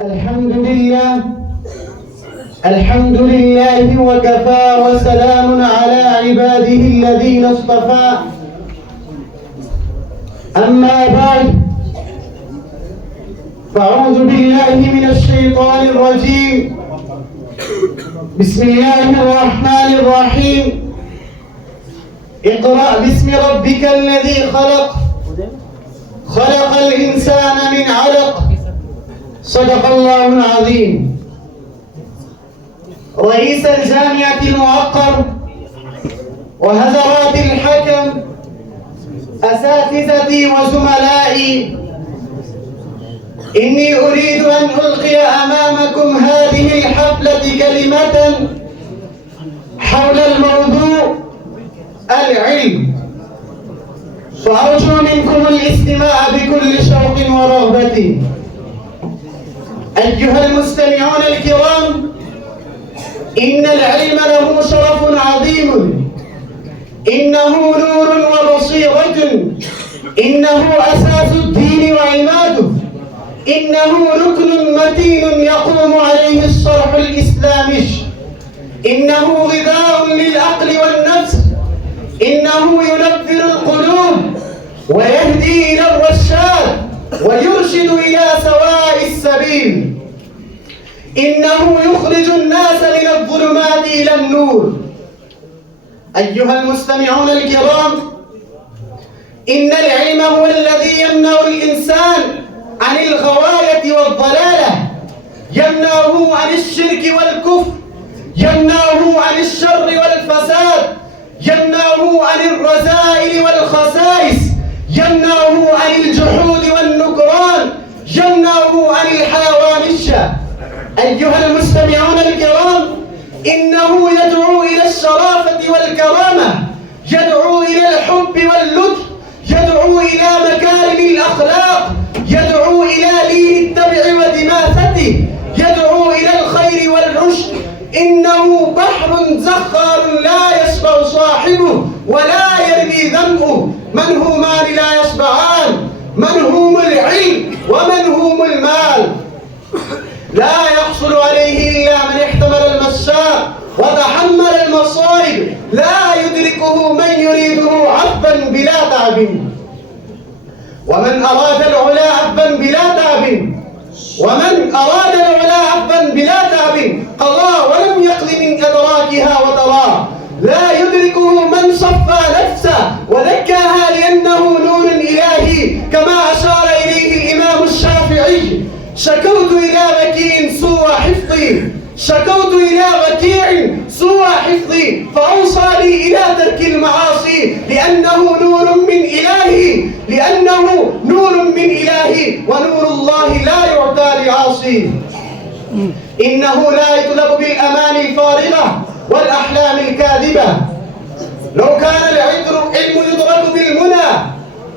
الحمد لله وكفى وسلام على عباده الذين اصطفى. أما بعد، فأعوذ بالله من الشيطان الرجيم. بسم الله الرحمن الرحيم. اقرأ باسم ربك الذي خلق، خلق الإنسان من علق. صدق الله العظيم. رئيس الجامعة المعقر وهزرات الحكم، أساتذتي وزملائي، إني أريد أن ألقي أمامكم هذه الحفلة كلمة حول الموضوع العلم، فأرجو منكم الاستماع بكل شوق ورغبة. أيها المستمعون الكرام، إن العلم له شرف عظيم، إنه نور وبصيرة، إنه أساس الدين وعماده، إنه ركن متين يقوم عليه الصرح الإسلامي، إنه غذاء للعقل والنفس، إنه ينبر القلوب ويهدي إلى الرشاد ويرشد إلى سواء السبيل، إنه يخرج الناس من الظلمات إلى النور. أيها المستمعون الكرام، إن العلم هو الذي يمنع الإنسان عن الغواية والضلالة، يمنعه عن الشرك والكفر، يمنعه عن الشر والفساد، يمنعه عن الرذائل والخسائس، يمنعه عن الجحود والنكران، يمنعه عن الحوامش. أيها المستمعون الكرام، إنه يدعو إلى الشرافة والكرامة، يدعو إلى الحب واللطف، يدعو إلى مكارم الأخلاق، يدعو إلى لين التبع ودماثته، يدعو إلى الخير والرشد. إنه بحر زخار لا يشبع صاحبه ولا يرمي ذنبه، منهومان لا يشبعان، منهوم العلم ومنهوم المال، لا يحصل عليه إلا من احتمل المساء وتحمل المصائب، لا يدركه من يريده عبا بلا تعب. ومن أراد العلا عبا بلا تعب، ومن أراد العلا عبا بلا تعب، قضى ولم يقض من أدراكها وتراه، لا يدركه من صفى نفسه وذكاها لأنه نور إلهي، كما أشار إليه الإمام الشافعي: شكوت إلى بكيع سوء حفظي، شكوت إلى بكيع سوء حفظي، فأوصى لي إلى ترك المعاصي، لأنه نور من إلهي، لأنه نور من إلهي، ونور الله لا يعطى لعاصي. إنه لا يطلب بالأماني الفارغة والأحلام الكاذبة. لو كان العلم يدرك بالمنى،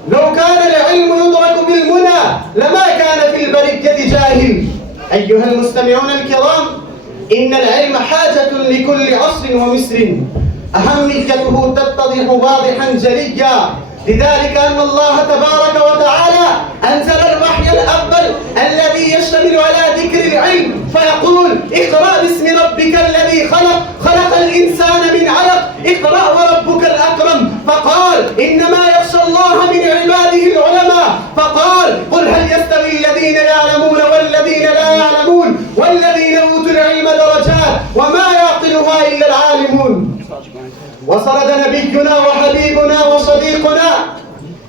لو كان العلم يدرك بالمنى لما كان في البرية جاهل. أيها المستمعون الكرام، إن العلم حاجة لكل عصر ومصر، أهميته تتضح واضحا جليا، لذلك أن الله تبارك وتعالى أنزل الوحي الأول الذي يشتمل على ذكر العلم، فيقول: اقرأ باسم ربك الذي خلق، خلق الإنسان من علق، اقرأ وربك الأكرم. فقال: إنما يخشى الله من عباده العلماء. فقال: قل هل يستوي الذين يعلمون والذين لا يعلمون، والذين أوتوا العلم درجات وما يعقلها إلا العالمون. وسرد نبينا وحبيبنا وصديقنا: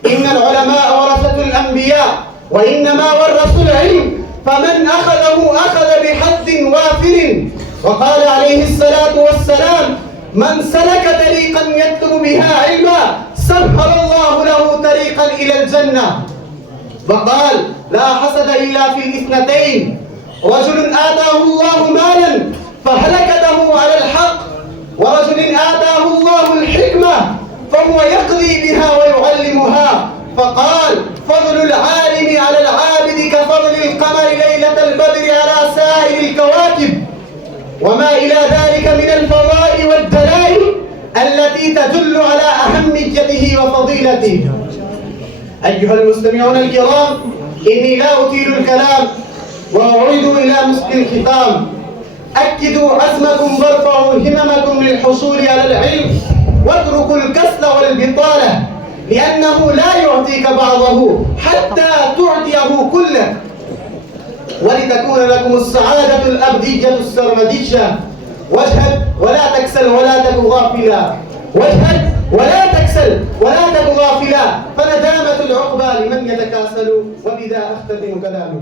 إن العلماء ورثة الأنبياء، وإنما ورثوا العلم، فمن أخذه أخذ بحد وافر. وقال عليه الصلاة والسلام: من سلك طريقا يطلب بها علما سهل الله له طريقا إلى الجنة. وقال: لا حسد إلا في الاثنتين: رجل آتاه الله مالا فهلكته على الحق، ورجل آتاه الله الحكمة فهو يقضي بها ويعلمها. فقال: فضل العالم على العابد كفضل القمر ليلة البدر على سائر الكواكب، وما إلى ذلك من الفضائل والدلائل التي تدل على أهميته وفضيلته. أيها المستمعون الكرام، إني لا أطيل الكلام، وأعيد إلى مسك الختام: أكدوا عزمكم وارفعوا هممكم للحصول على العلم، واتركوا الكسل والبطالة، لأنه لا يعطيك بعضه حتى تعطيه كله، ولتكون لكم السعادة الأبدية السرمدية. واجهد ولا تكسل ولا تك غافلا، واجهد ولا تكسل ولا تك غافلا، فندامة العقبى لمن يتكاسل. وبذا أختتم كلامي.